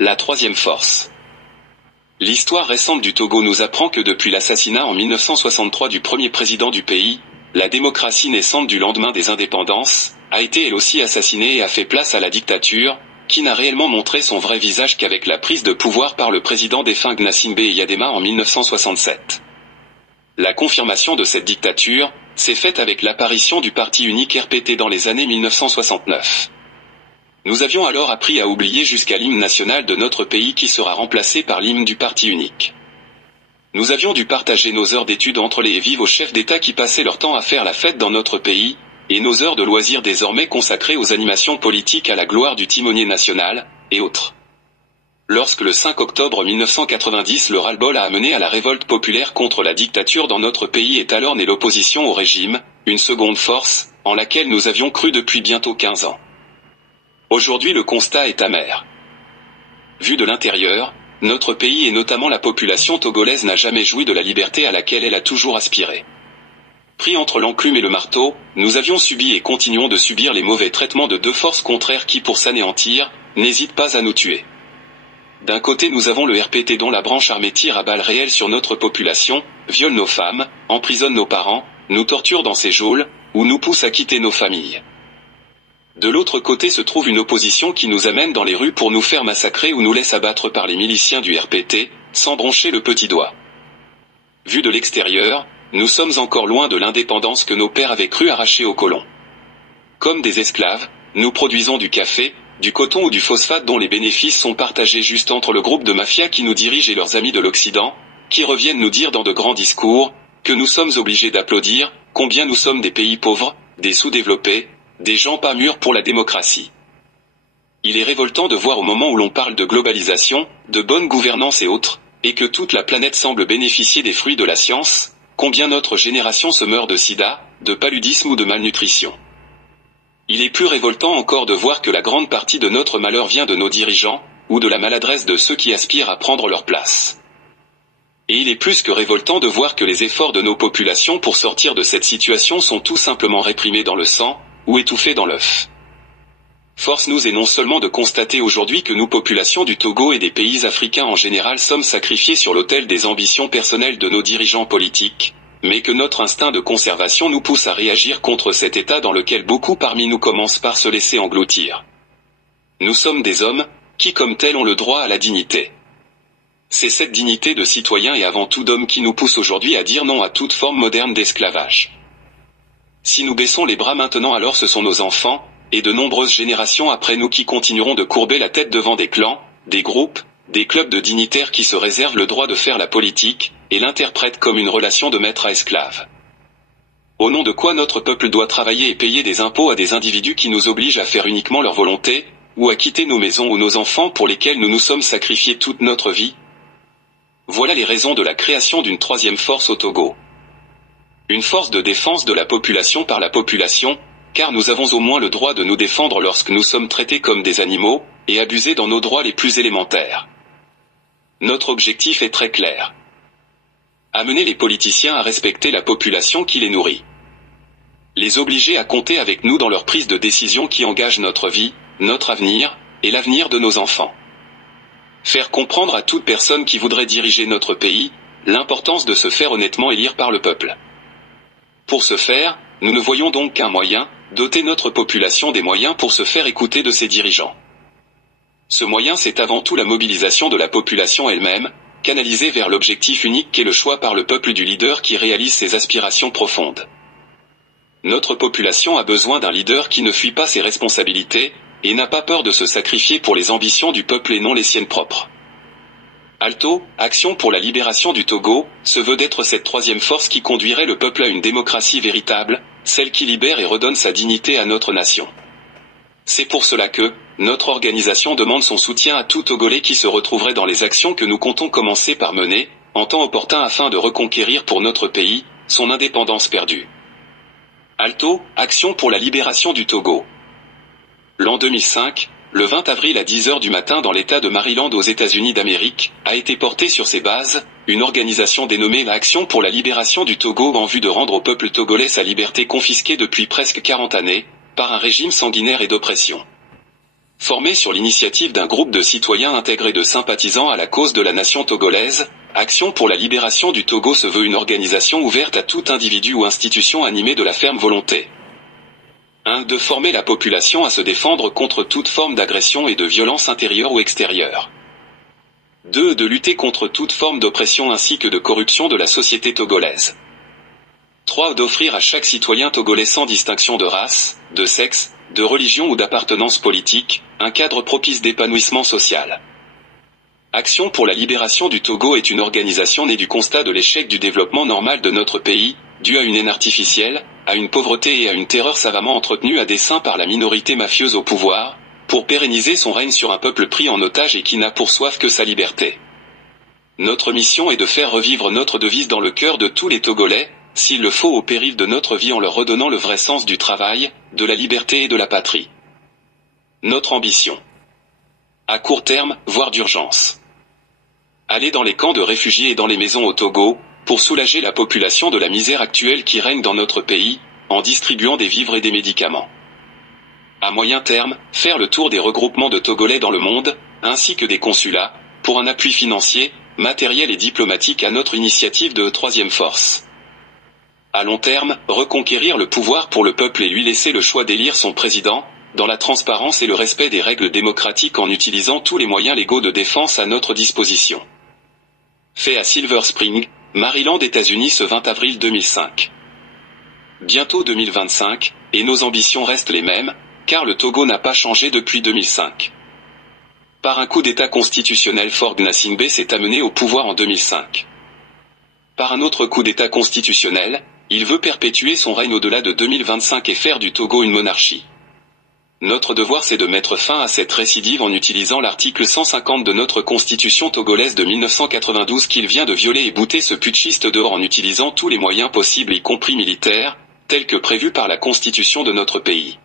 La troisième force. L'histoire récente du Togo nous apprend que depuis l'assassinat en 1963 du premier président du pays, la démocratie naissante du lendemain des indépendances, a été elle aussi assassinée et a fait place à la dictature, qui n'a réellement montré son vrai visage qu'avec la prise de pouvoir par le président défunt Gnassingbé Eyadema en 1967. La confirmation de cette dictature s'est faite avec l'apparition du parti unique RPT dans les années 1969. Nous avions alors appris à oublier jusqu'à l'hymne national de notre pays qui sera remplacé par l'hymne du parti unique. Nous avions dû partager nos heures d'études entre les vivants chefs d'État qui passaient leur temps à faire la fête dans notre pays, et nos heures de loisirs désormais consacrées aux animations politiques à la gloire du timonier national, et autres. Lorsque le 5 octobre 1990 le ras-le-bol a amené à la révolte populaire contre la dictature dans notre pays est alors née l'opposition au régime, une seconde force, en laquelle nous avions cru depuis bientôt 15 ans. Aujourd'hui le constat est amer. Vu de l'intérieur, notre pays et notamment la population togolaise n'a jamais joui de la liberté à laquelle elle a toujours aspiré. Pris entre l'enclume et le marteau, nous avions subi et continuons de subir les mauvais traitements de deux forces contraires qui, pour s'anéantir, n'hésitent pas à nous tuer. D'un côté nous avons le RPT dont la branche armée tire à balles réelles sur notre population, viole nos femmes, emprisonne nos parents, nous torture dans ses geôles, ou nous pousse à quitter nos familles. De l'autre côté se trouve une opposition qui nous amène dans les rues pour nous faire massacrer ou nous laisse abattre par les miliciens du RPT, sans broncher le petit doigt. Vu de l'extérieur, nous sommes encore loin de l'indépendance que nos pères avaient cru arracher aux colons. Comme des esclaves, nous produisons du café, du coton ou du phosphate dont les bénéfices sont partagés juste entre le groupe de mafia qui nous dirige et leurs amis de l'Occident, qui reviennent nous dire dans de grands discours, que nous sommes obligés d'applaudir, combien nous sommes des pays pauvres, des sous-développés, des gens pas mûrs pour la démocratie. Il est révoltant de voir au moment où l'on parle de globalisation, de bonne gouvernance et autres, et que toute la planète semble bénéficier des fruits de la science, combien notre génération se meurt de sida, de paludisme ou de malnutrition. Il est plus révoltant encore de voir que la grande partie de notre malheur vient de nos dirigeants, ou de la maladresse de ceux qui aspirent à prendre leur place. Et il est plus que révoltant de voir que les efforts de nos populations pour sortir de cette situation sont tout simplement réprimés dans le sang, ou étouffés dans l'œuf. Force-nous est non seulement de constater aujourd'hui que nous populations du Togo et des pays africains en général sommes sacrifiés sur l'autel des ambitions personnelles de nos dirigeants politiques, mais que notre instinct de conservation nous pousse à réagir contre cet état dans lequel beaucoup parmi nous commencent par se laisser engloutir. Nous sommes des hommes, qui comme tels ont le droit à la dignité. C'est cette dignité de citoyen et avant tout d'homme qui nous pousse aujourd'hui à dire non à toute forme moderne d'esclavage. Si nous baissons les bras maintenant alors ce sont nos enfants, et de nombreuses générations après nous qui continueront de courber la tête devant des clans, des groupes, des clubs de dignitaires qui se réservent le droit de faire la politique, et l'interprètent comme une relation de maître à esclave. Au nom de quoi notre peuple doit travailler et payer des impôts à des individus qui nous obligent à faire uniquement leur volonté, ou à quitter nos maisons ou nos enfants pour lesquels nous nous sommes sacrifiés toute notre vie? Voilà les raisons de la création d'une troisième force au Togo. Une force de défense de la population par la population, car nous avons au moins le droit de nous défendre lorsque nous sommes traités comme des animaux, et abusés dans nos droits les plus élémentaires. Notre objectif est très clair. Amener les politiciens à respecter la population qui les nourrit. Les obliger à compter avec nous dans leur prise de décision qui engage notre vie, notre avenir, et l'avenir de nos enfants. Faire comprendre à toute personne qui voudrait diriger notre pays, l'importance de se faire honnêtement élire par le peuple. Pour ce faire, nous ne voyons donc qu'un moyen, doter notre population des moyens pour se faire écouter de ses dirigeants. Ce moyen c'est avant tout la mobilisation de la population elle-même, canalisée vers l'objectif unique qu'est le choix par le peuple du leader qui réalise ses aspirations profondes. Notre population a besoin d'un leader qui ne fuit pas ses responsabilités, et n'a pas peur de se sacrifier pour les ambitions du peuple et non les siennes propres. ALTO, Action pour la libération du Togo, se veut d'être cette troisième force qui conduirait le peuple à une démocratie véritable, celle qui libère et redonne sa dignité à notre nation. C'est pour cela que, notre organisation demande son soutien à tout Togolais qui se retrouverait dans les actions que nous comptons commencer par mener, en temps opportun afin de reconquérir pour notre pays, son indépendance perdue. ALTO, Action pour la libération du Togo. L'an 2005, le 20 avril à 10h du matin dans l'État de Maryland aux États-Unis d'Amérique, a été portée sur ses bases, une organisation dénommée l'Action pour la libération du Togo en vue de rendre au peuple togolais sa liberté confisquée depuis presque 40 années, par un régime sanguinaire et d'oppression. Formée sur l'initiative d'un groupe de citoyens intégrés de sympathisants à la cause de la nation togolaise, Action pour la libération du Togo se veut une organisation ouverte à tout individu ou institution animée de la ferme volonté. 1. De former la population à se défendre contre toute forme d'agression et de violence intérieure ou extérieure. 2. De lutter contre toute forme d'oppression ainsi que de corruption de la société togolaise. 3. D'offrir à chaque citoyen togolais sans distinction de race, de sexe, de religion ou d'appartenance politique, un cadre propice d'épanouissement social. Action pour la libération du Togo est une organisation née du constat de l'échec du développement normal de notre pays, dû à une haine artificielle, à une pauvreté et à une terreur savamment entretenue à dessein par la minorité mafieuse au pouvoir, pour pérenniser son règne sur un peuple pris en otage et qui n'a pour soif que sa liberté. Notre mission est de faire revivre notre devise dans le cœur de tous les Togolais, s'il le faut au péril de notre vie en leur redonnant le vrai sens du travail, de la liberté et de la patrie. Notre ambition. À court terme, voire d'urgence. Aller dans les camps de réfugiés et dans les maisons au Togo, pour soulager la population de la misère actuelle qui règne dans notre pays, en distribuant des vivres et des médicaments. À moyen terme, faire le tour des regroupements de Togolais dans le monde, ainsi que des consulats, pour un appui financier, matériel et diplomatique à notre initiative de troisième force. À long terme, reconquérir le pouvoir pour le peuple et lui laisser le choix d'élire son président, dans la transparence et le respect des règles démocratiques en utilisant tous les moyens légaux de défense à notre disposition. Fait à Silver Spring, Maryland, États-Unis ce 20 avril 2005. Bientôt 2025, et nos ambitions restent les mêmes, car le Togo n'a pas changé depuis 2005. Par un coup d'État constitutionnel, Faure Gnassingbé s'est amené au pouvoir en 2005. Par un autre coup d'État constitutionnel, il veut perpétuer son règne au-delà de 2025 et faire du Togo une monarchie. Notre devoir c'est de mettre fin à cette récidive en utilisant l'article 150 de notre constitution togolaise de 1992 qu'il vient de violer et bouter ce putschiste dehors en utilisant tous les moyens possibles y compris militaires, tels que prévus par la constitution de notre pays.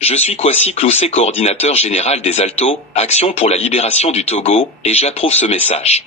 Je suis Kwasi Cloussé, coordinateur général des Altos, Action pour la libération du Togo, et j'approuve ce message.